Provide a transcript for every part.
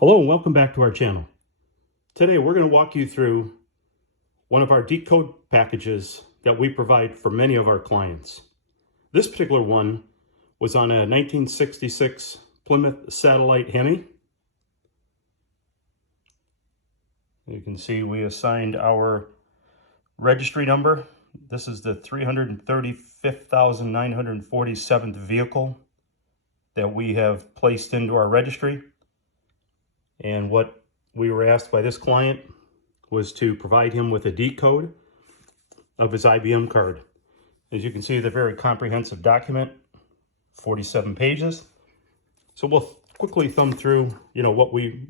Hello and welcome back to our channel. Today we're going to walk you through one of our decode packages that we provide for many of our clients. This particular one was on a 1966 Plymouth Satellite Hemi. You can see we assigned our registry number. This is the 335,947th vehicle that we have placed into our registry. And what we were asked by this client was to provide him with a decode of his IBM card. As you can see, the very comprehensive document, 47 pages. So we'll quickly thumb through, what we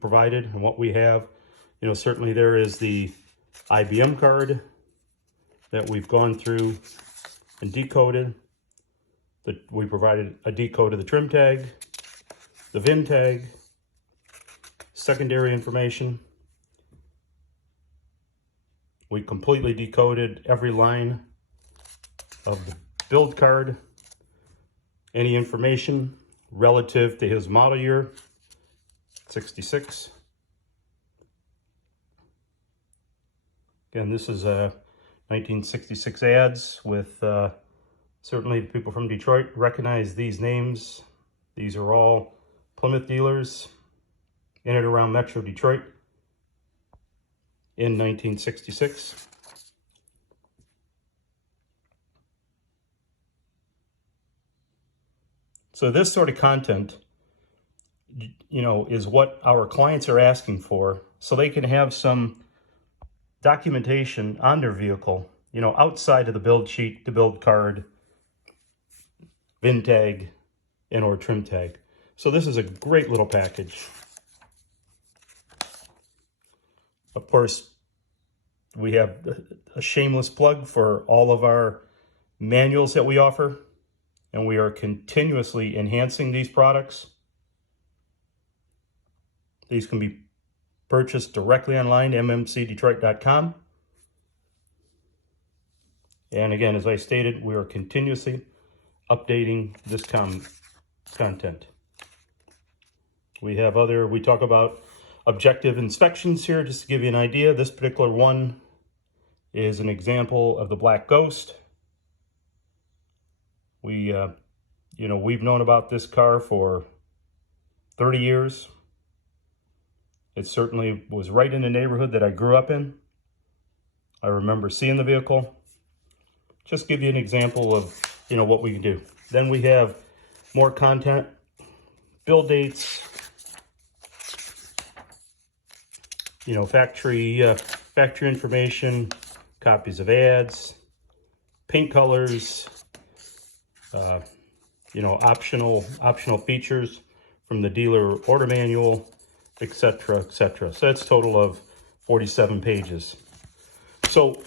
provided and what we have. Certainly there is the IBM card that we've gone through and decoded. We provided a decode of the trim tag, the VIN tag, secondary information. We completely decoded every line of the build card, any information relative to his model year, 66. Again, this is a 1966 ads with certainly the people from Detroit recognize these names. These are all Plymouth dealers in and around Metro Detroit in 1966. So this sort of content, is what our clients are asking for, so they can have some documentation on their vehicle, outside of the build sheet, the build card, VIN tag, and or trim tag. So this is a great little package. Of course, we have a shameless plug for all of our manuals that we offer, and we are continuously enhancing these products. These can be purchased directly online, mmcdetroit.com. And again, as I stated, we are continuously updating this content. We talk about objective inspections here, just to give you an idea. This particular one is an example of the Black Ghost. We've known about this car for 30 years. It certainly was right in the neighborhood that I grew up in. I remember seeing the vehicle. Just give you an example of, what we can do. Then we have more content, build dates, factory information, copies of ads, paint colors, optional features from the dealer order manual, etc., etc. So that's a total of 47 pages. So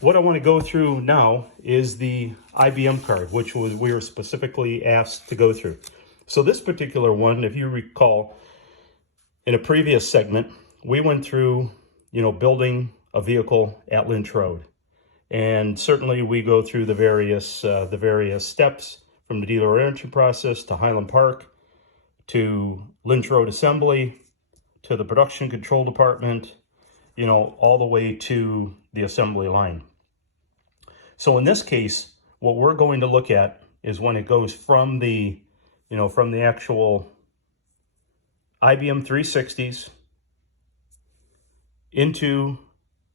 what I want to go through now is the IBM card, which we were specifically asked to go through. So this particular one, if you recall, in a previous segment, we went through, building a vehicle at Lynch Road. And certainly we go through the various steps from the dealer entry process to Highland Park, to Lynch Road assembly, to the production control department, all the way to the assembly line. So in this case, what we're going to look at is when it goes from the actual IBM 360s into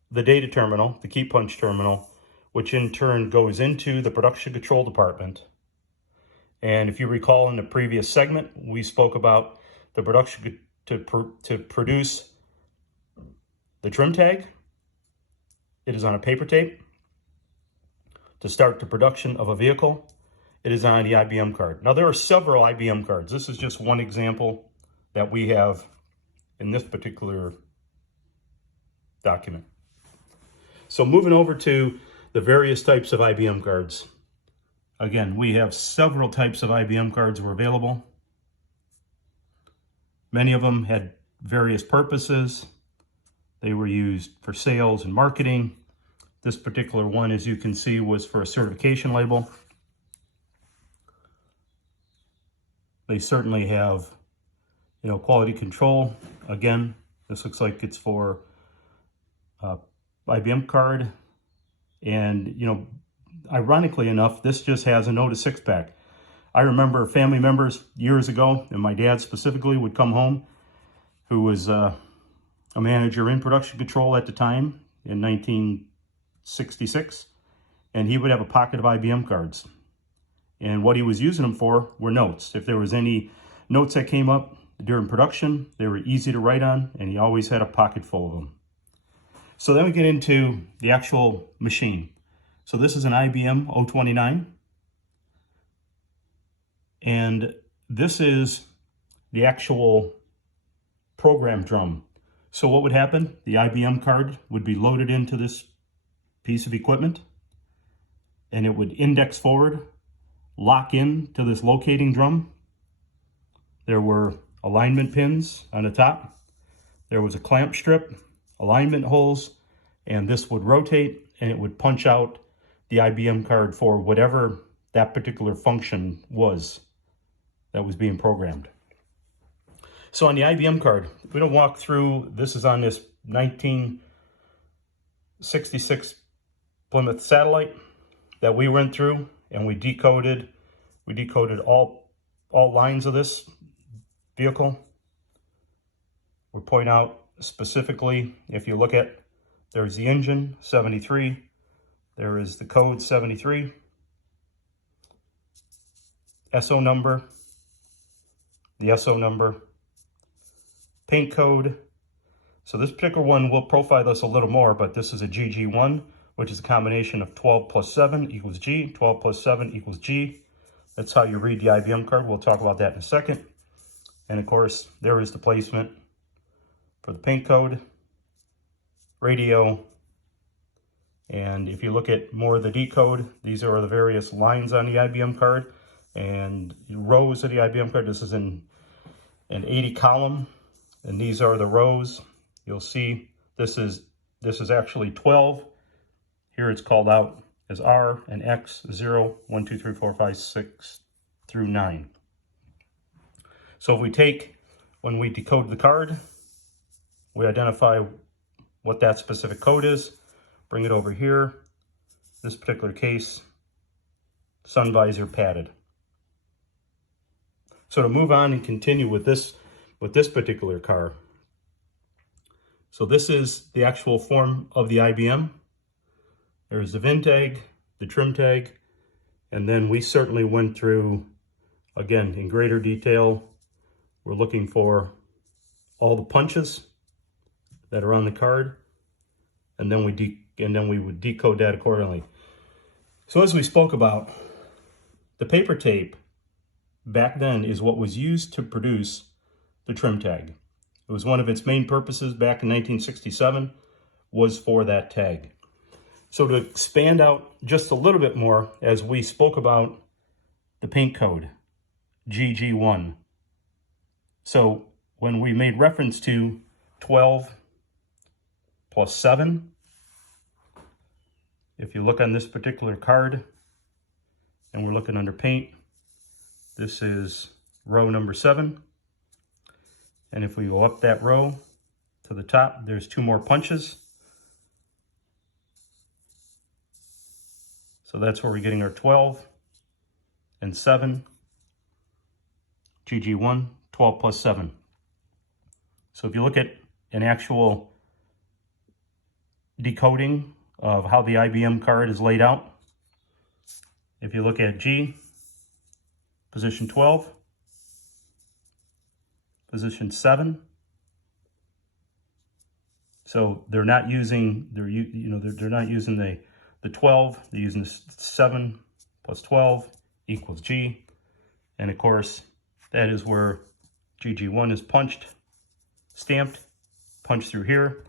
the data terminal, the key punch terminal, which in turn goes into the production control department. And if you recall in the previous segment, we spoke about the production to produce the trim tag. It is on a paper tape. To start the production of a vehicle, it is on the IBM card. Now there are several IBM cards. This is just one example that we have in this particular document. So moving over to the various types of IBM cards. Again, we have several types of IBM cards were available. Many of them had various purposes. They were used for sales and marketing. This particular one, as you can see, was for a certification label. They certainly have, You know, quality control. Again, this looks like it's for IBM Card. And, you know, ironically enough, this just has a Notice 6-pack. I remember family members years ago, and my dad specifically, would come home, who was a manager in production control at the time in 1966, and he would have a pocket of IBM cards. And what he was using them for were notes. If there was any notes that came up during production, they were easy to write on, and he always had a pocket full of them. So then we get into the actual machine. So this is an IBM 029. And this is the actual program drum. So what would happen? The IBM card would be loaded into this piece of equipment, and it would index forward, lock in to this locating drum. There were alignment pins on the top. There was a clamp strip, alignment holes, and this would rotate, and it would punch out the IBM card for whatever that particular function was that was being programmed. So on the IBM card, we're going to walk through, this is on this 1966 Plymouth Satellite that we went through, and we decoded all lines of this vehicle. We point out specifically, if you look at, there's the engine, 73, there is the code 73, SO number, the SO number, paint code. So this particular one will profile this a little more, but this is a GG1, which is a combination of 12 plus 7 equals G, 12 plus 7 equals G. That's how you read the IBM card. We'll talk about that in a second. And of course, there is the placement for the paint code, radio, and if you look at more of the decode, these are the various lines on the IBM card and rows of the IBM card. This is in an 80 column, and these are the rows. You'll see this is actually 12. Here it's called out as R and X, 0, 1, 2, 3, 4, 5, 6 through 9. So if we take, when we decode the card, we identify what that specific code is, bring it over here. This particular case, sun visor padded. So to move on and continue with this particular car. So this is the actual form of the IBM. There's the VIN tag, the trim tag, and then we certainly went through, again, in greater detail. We're looking for all the punches that are on the card, and then we would decode that accordingly. So as we spoke about, the paper tape back then is what was used to produce the trim tag. It was one of its main purposes back in 1967, was for that tag. So to expand out just a little bit more, as we spoke about the paint code, GG1. So when we made reference to 12 plus 7, if you look on this particular card, and we're looking under paint, this is row number 7. And if we go up that row to the top, there's 2 more punches. So that's where we're getting our 12 and 7, GG1, 12 plus 7. So if you look at an actual decoding of how the IBM card is laid out, if you look at G, position 12, position 7. So they're not using, they're not using the 12, they're using the 7 plus 12 equals G. And of course, that is where GG1 is punched, stamped, punched through here.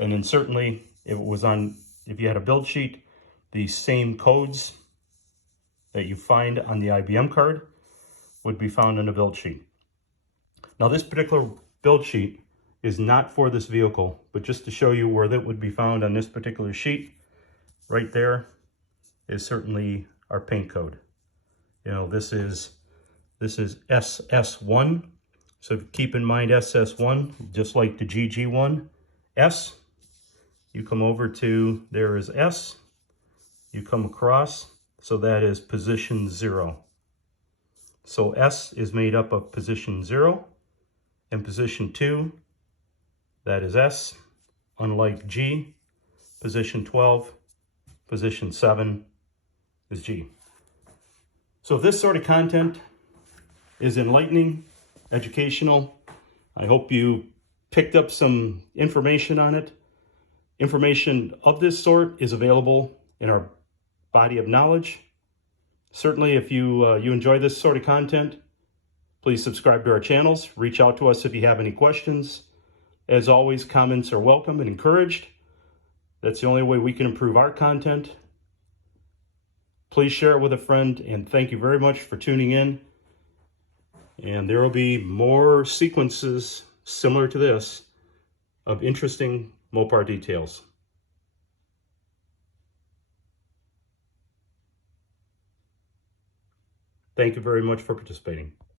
And then certainly it was on, if you had a build sheet, the same codes that you find on the IBM card would be found in a build sheet. Now this particular build sheet is not for this vehicle, but just to show you where that would be found on this particular sheet, right there is certainly our paint code. You know, this is SS1, So keep in mind SS1, just like the GG1, S, you come over to, there is S, you come across, so that is position 0. So S is made up of position 0 and position 2, that is S, unlike G, position 12, position 7 is G. So this sort of content is enlightening, educational. I hope you picked up some information on it. Information of this sort is available in our body of knowledge. Certainly, if you enjoy this sort of content, please subscribe to our channels. Reach out to us if you have any questions. As always, comments are welcome and encouraged. That's the only way we can improve our content. Please share it with a friend, and thank you very much for tuning in. And there will be more sequences similar to this of interesting Mopar details. Thank you very much for participating.